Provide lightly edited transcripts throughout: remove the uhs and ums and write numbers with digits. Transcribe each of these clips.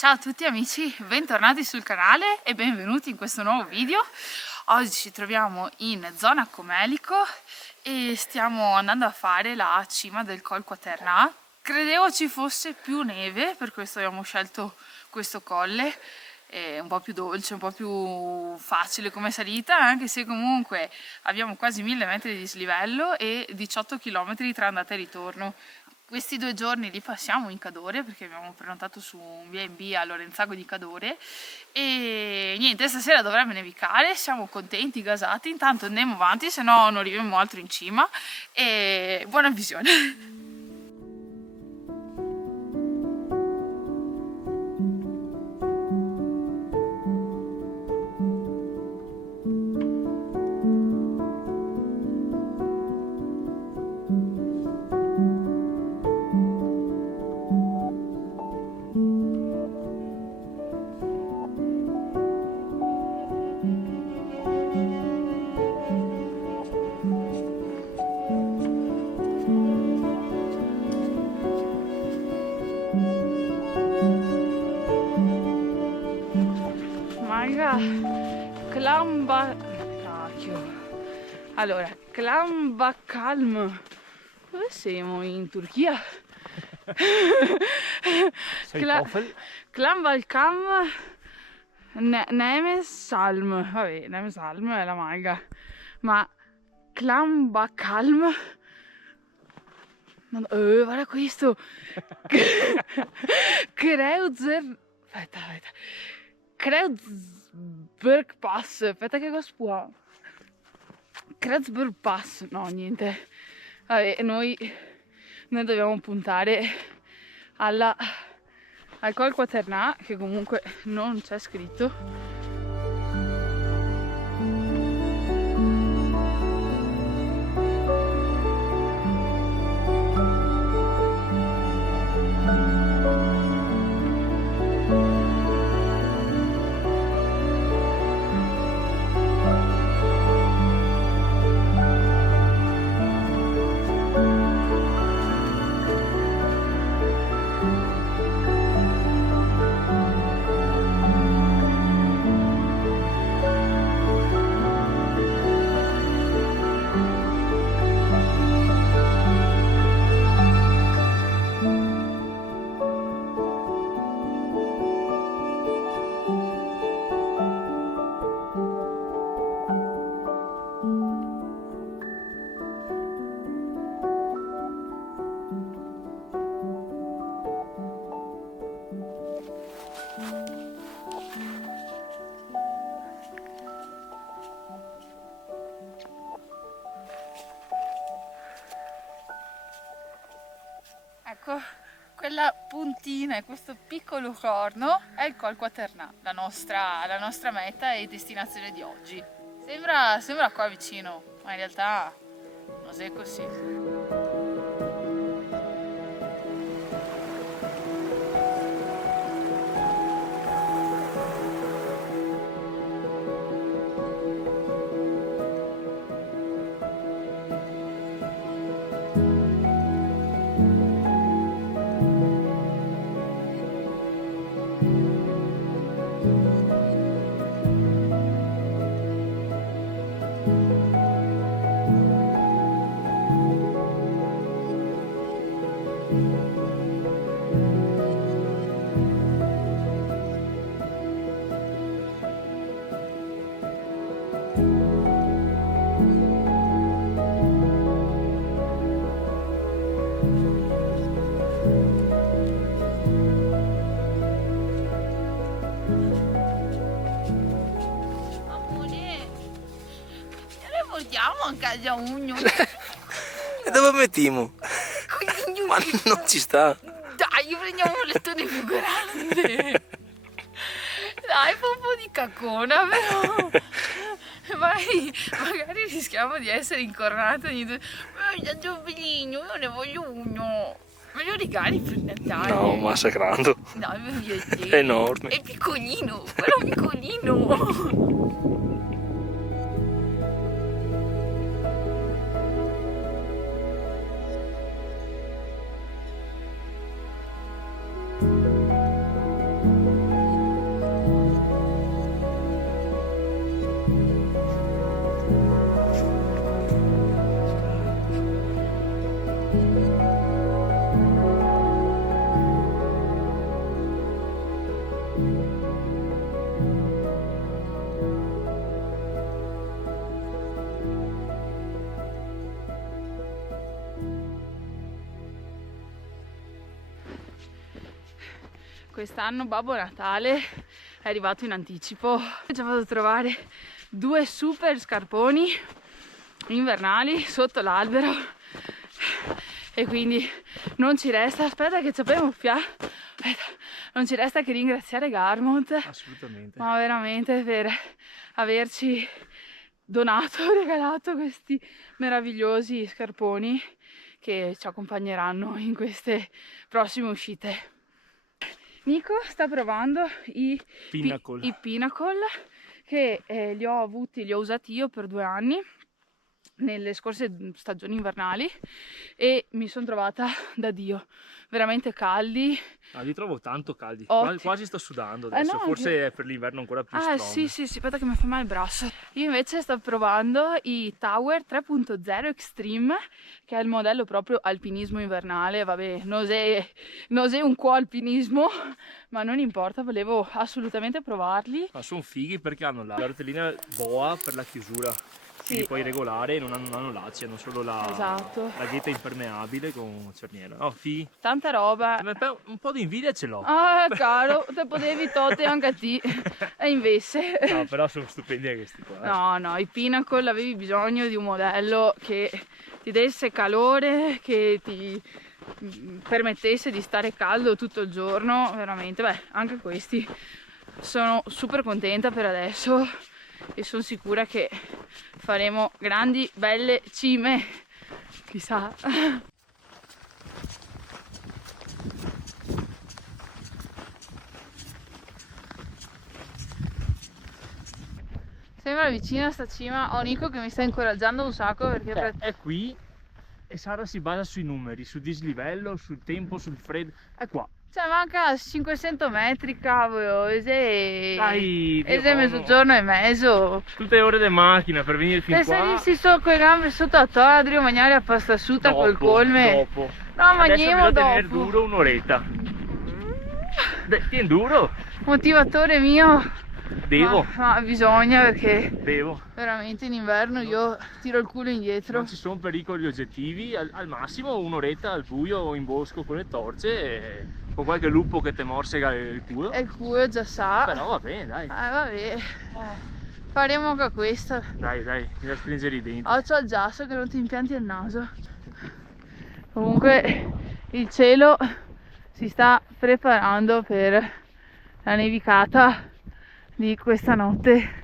Ciao a tutti amici, bentornati sul canale e benvenuti in questo nuovo video. Oggi ci troviamo in zona Comelico e stiamo andando a fare la cima del Col Quaternà. Credevo ci fosse più neve, per questo abbiamo scelto questo colle. È un po' più dolce, un po' più facile come salita, anche se comunque abbiamo quasi 1000 metri di dislivello e 18 km tra andata e ritorno. Questi 2 giorni li passiamo in Cadore perché abbiamo prenotato su un B&B a Lorenzago di Cadore e niente, stasera dovrebbe nevicare, siamo contenti, gasati, intanto andiamo avanti, se no non arriviamo altro in cima e buona visione! Allora, Klambakalm. Dove siamo? In Turchia? Klambakalm Nemesalm. Vabbè, Nemesalm è la Malga. Ma Klambakalm. Guarda questo. Kreuzer. Aspetta. Kreuzberg Pass. Aspetta che cosa può. Kreuzberg Pass, no niente, vabbè, noi dobbiamo puntare al Col Quaternà che comunque non c'è scritto. Ecco, quella puntina e questo piccolo corno è il Col Quaternà, la nostra meta e destinazione di oggi. Sembra qua vicino, ma in realtà non è così. Portiamo a casa Ugno. E dove mettiamo? Ma non ci sta. Dai, prendiamo un lettone più grande. Dai, fa un po' di cacona, però. Magari rischiamo di essere incornati ogni due. Ma è giovelino, io ne voglio uno. Me lo regali per Natale? No, massacrando. No, è enorme. È piccolino, quello piccolino. Quest'anno Babbo Natale è arrivato in anticipo. Ci ha fatto trovare 2 super scarponi invernali sotto l'albero e quindi non ci resta, aspetta che ci abbiamo non ci resta che ringraziare Garmont, Assolutamente. ma veramente, per averci donato, regalato questi meravigliosi scarponi che ci accompagneranno in queste prossime uscite. Nico sta provando i Pinnacle che li ho usati io per 2 anni nelle scorse stagioni invernali e mi sono trovata da Dio, veramente caldi. Li trovo tanto caldi, quasi sto sudando No, adesso, forse anche... è per l'inverno ancora più strong. Sì, aspetta che mi fa male il braccio. Io invece sto provando i Tower 3.0 Extreme, che è il modello proprio alpinismo invernale. Vabbè, nosè un po' alpinismo, ma non importa, volevo assolutamente provarli. Ma sono fighi perché hanno la rotellina boa per la chiusura. Quindi puoi regolare e non hanno lacci, hanno solo la ghetta impermeabile con cerniera. Oh, fighi. Tanta roba. Un po' di invidia ce l'ho. Ah, caro, te potevi togliere anche a te. E invece... No, però sono stupendi questi qua. No, i Pinnacle avevi bisogno di un modello che ti desse calore, che ti permettesse di stare caldo tutto il giorno, veramente. Beh, anche questi. Sono super contenta per adesso e sono sicura che faremo grandi, belle cime, chissà. Sembra vicina sta cima. Ho Nico che mi sta incoraggiando un sacco perché è qui e Sara si basa sui numeri, sul dislivello, sul tempo, sul freddo. È qua. Cioè manca 500 metri, cavolo, e mezzogiorno e mezzo. Tutte le ore di macchina per venire fin qua. Se salissi con le gambe sotto a Todrio, mangiare a pasta asciutta col colme. Dopo. No, mangiamo dopo. Tenere duro un'oretta. Tieni duro. Motivatore mio. Devo. Ma bisogna, perché devo. Veramente in inverno io tiro il culo indietro. Non ci sono pericoli oggettivi, al massimo un'oretta al buio o in bosco con le torce, con qualche lupo che ti morsega il culo. E il culo già sa. Però va bene, dai. Vabbè. Faremo anche questo. Dai, mi da stringere i denti. Occhio al giasso che non ti impianti il naso. Comunque il cielo si sta preparando per la nevicata di questa notte.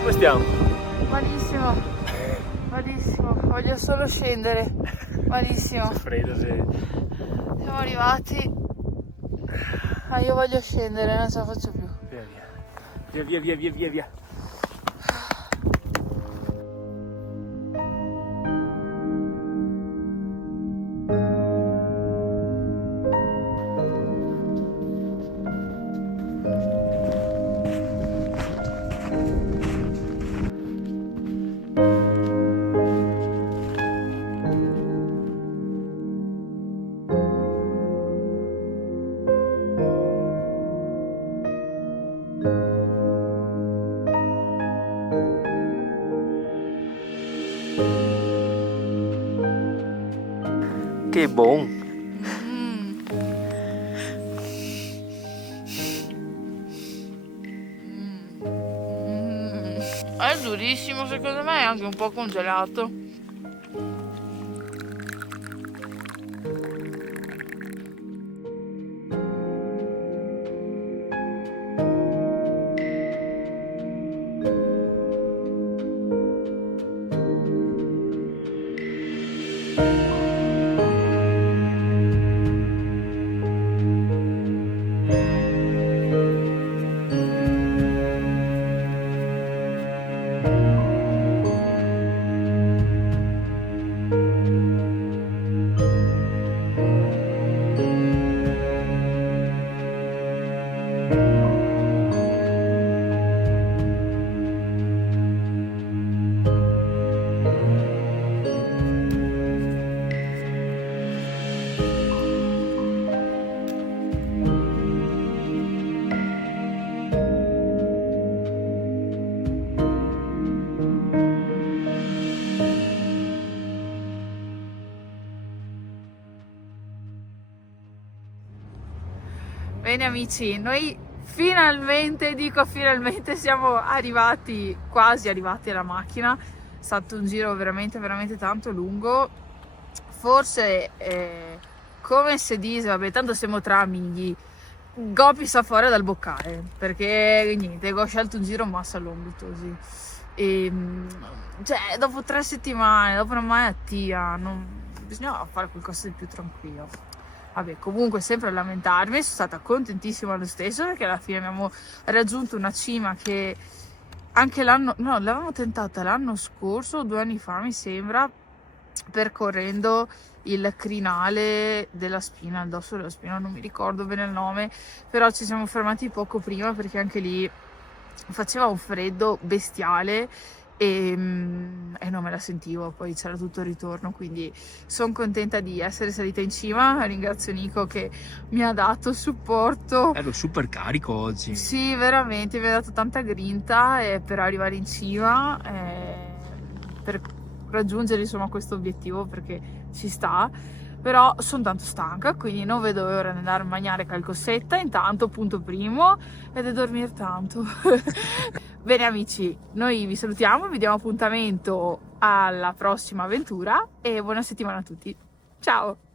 Come stiamo? Malissimo, malissimo, voglio solo scendere, malissimo. Freddo, sì. Siamo arrivati io voglio scendere, non ce la faccio più. Via, via. Via, via, via, via, via. Che buon! È durissimo, secondo me è anche un po' congelato. Bene amici, noi finalmente, dico finalmente, siamo arrivati, quasi arrivati alla macchina. È stato un giro veramente tanto lungo. Forse, come si dice, vabbè, tanto siamo tra amici, Gopi sta fuori dal boccare, perché niente, ho scelto un giro massa lungo così. E, cioè, dopo 3 settimane, dopo una malattia, bisognava fare qualcosa di più tranquillo. Vabbè, comunque sempre a lamentarmi, sono stata contentissima lo stesso perché alla fine abbiamo raggiunto una cima che anche l'avevamo tentata l'anno scorso, 2 anni fa mi sembra, percorrendo il crinale della Spina, il dosso della Spina, non mi ricordo bene il nome, però ci siamo fermati poco prima perché anche lì faceva un freddo bestiale e non me la sentivo, poi c'era tutto il ritorno, quindi sono contenta di essere salita in cima. Ringrazio Nico che mi ha dato supporto. Ero super carico oggi. Sì, veramente, mi ha dato tanta grinta per arrivare in cima, per raggiungere insomma questo obiettivo, perché ci sta. Però sono tanto stanca, quindi non vedo l'ora di andare a mangiare qualcosetta intanto, punto primo, ed è dormire tanto. Bene amici, noi vi salutiamo, vi diamo appuntamento alla prossima avventura e buona settimana a tutti. Ciao!